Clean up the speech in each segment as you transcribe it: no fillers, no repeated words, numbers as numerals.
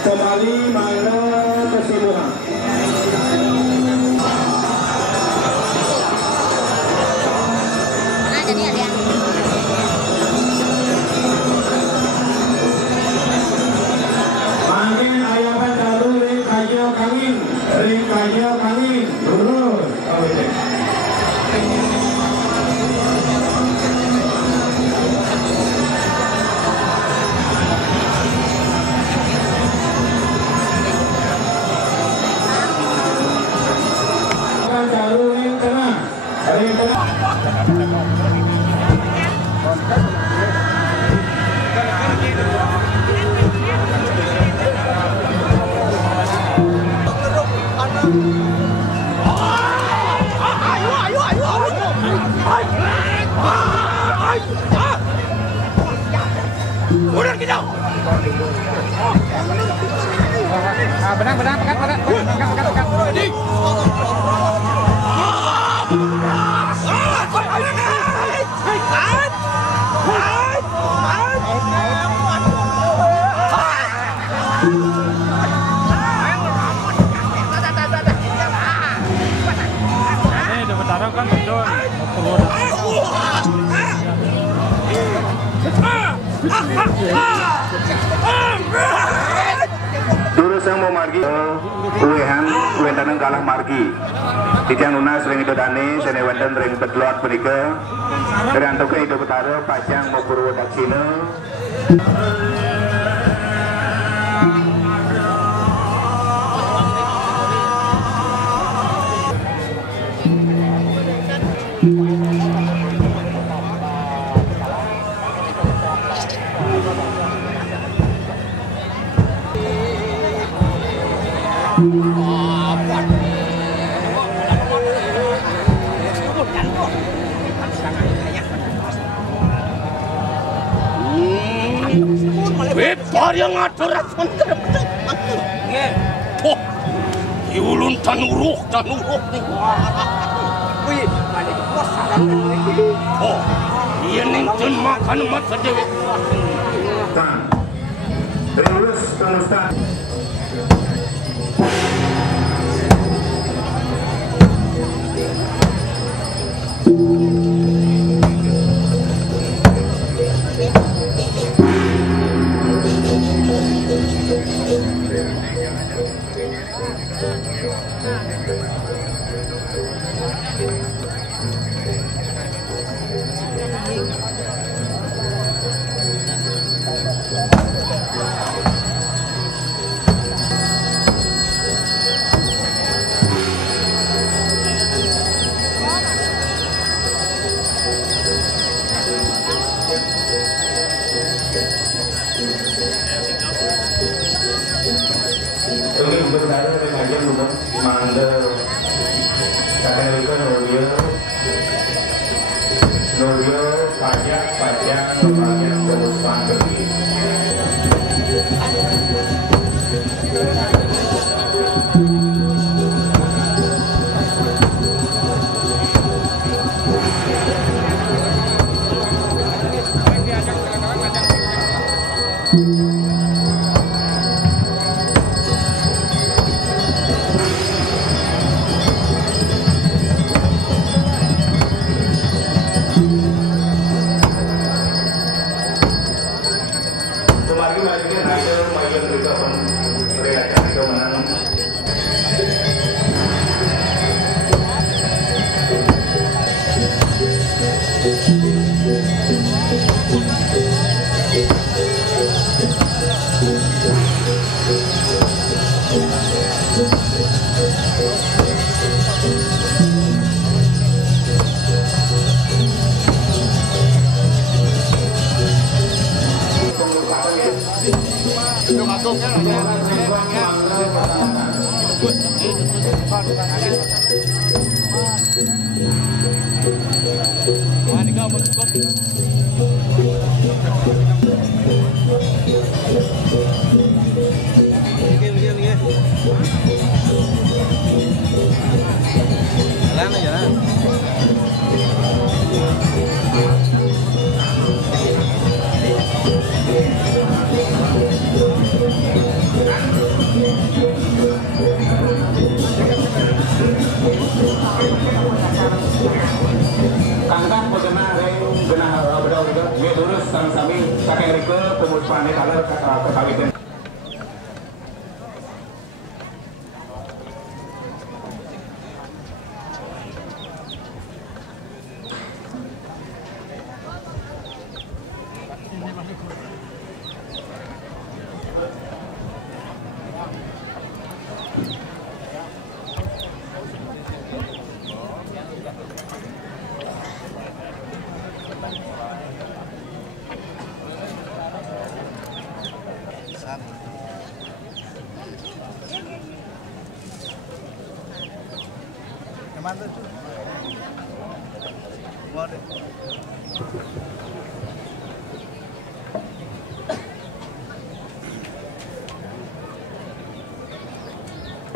Kembali mana kesimpulan. Nah, jadi ada. Mungkin ayapan baru ring kayu kawin, terus. Oh, ini. Udah kita. Benang. Ini udah bertaruh kan betul. Terus yang mau margi uwen taneng kalah margi titiang lunas ring itu dani sene wenten ring bedluat menika kerantoke itu betara pajang mau Purwodaksina. Yang ngatur toh diulun dan uruh nih. Wih, mana itu puasa oh, iya nengten makan masa dewe. Terus Ustaz. pajak perusahaan pergi. Kangkang pegena reng genah bedau juga. Dia terus sami kakek Rike pemuspane kaler kekawitan.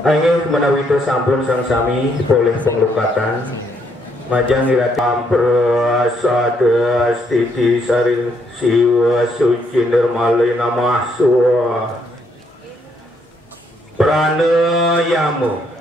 Angin menawi itu sampun sang sami boleh penglukatan majang iratam prasada stiti sari siwa suci nirmale namah suwa pranayama.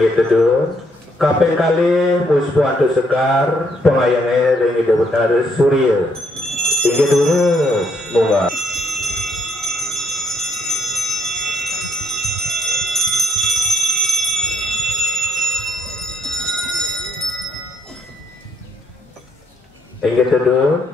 Gitu tuh kapeng kali muspu atu sekar pengayangnya ringi debutar surya tinggi terus bunga tinggi tuh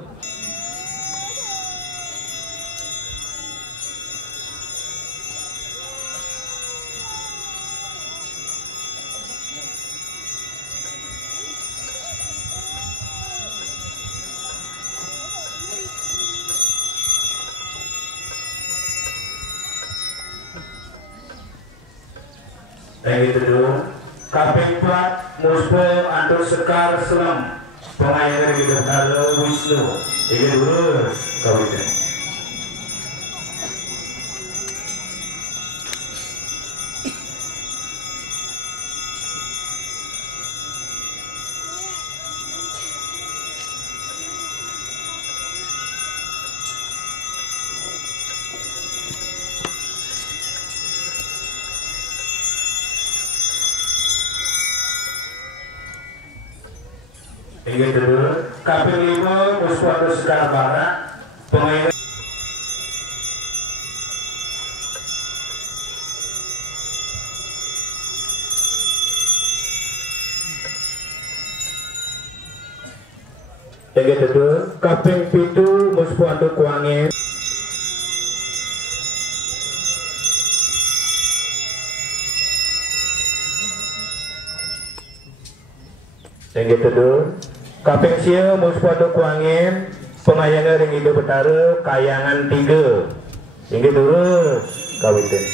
gitu dulu kaping plat muspo antur sekar selam pengayaan hidup halo Wisnu ini dulu kawitan gitu dulu kaping 5 muspo antur sekar barat pengayaan gitu dulu kaping 7 muspo antur kuangin gitu dulu kaping sia muspo antur kuangin pengayangnya ring hidup betara kayangan 3 ini terus kawitan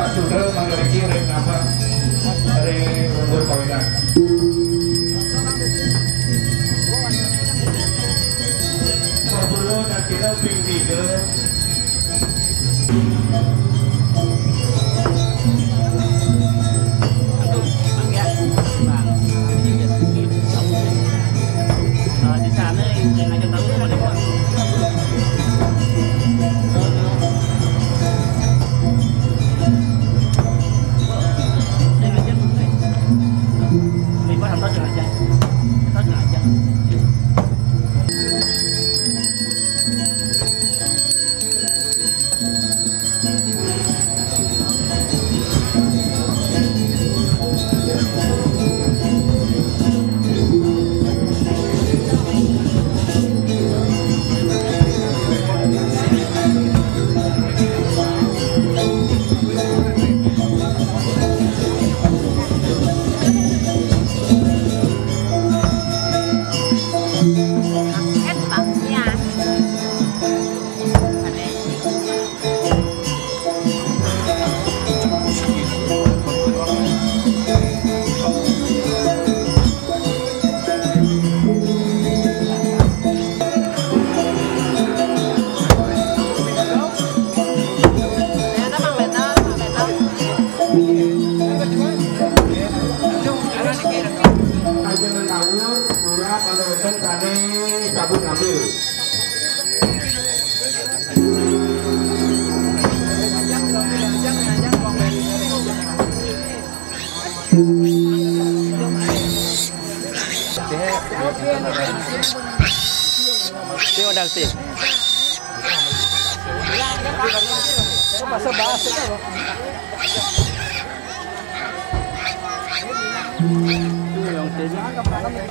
Pak Sudra memiliki ring number dari Unggul Kawinan. Pemburu dan kira ping 3. Sabun ngambil.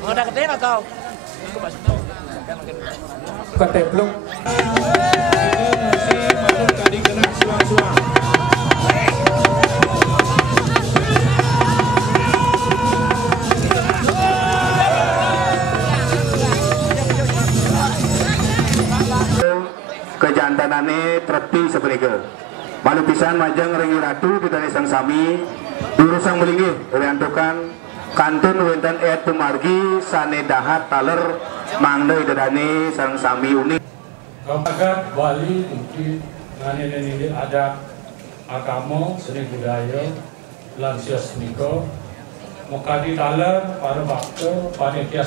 Udah gede nggak kau? Ketepluk. Ini masih masuk tadi kena suang-suang. Kejantanane trepi sebenike. Malu pisan majang rengi ratu ditane sang sami urusang melinggih riantukan kantun wenten et tumargi sane dahat taler mangde dadane sang sami unik. Kampagat Bali mungkin nani ada agama seni budaya lansia seniko mukadi taler para bakte panitia